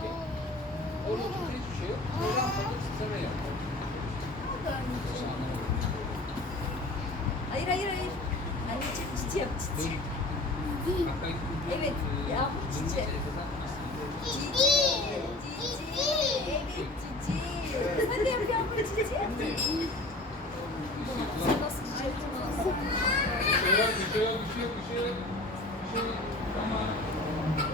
ki. Orada hiçbir şey yok. Neden fazla titreme yok. Hayır hayır hayır. Anneciğim cici yap cici. Evet yağmur cici. Cici. Cici. Evet cici. Sen de yap yağmur cici.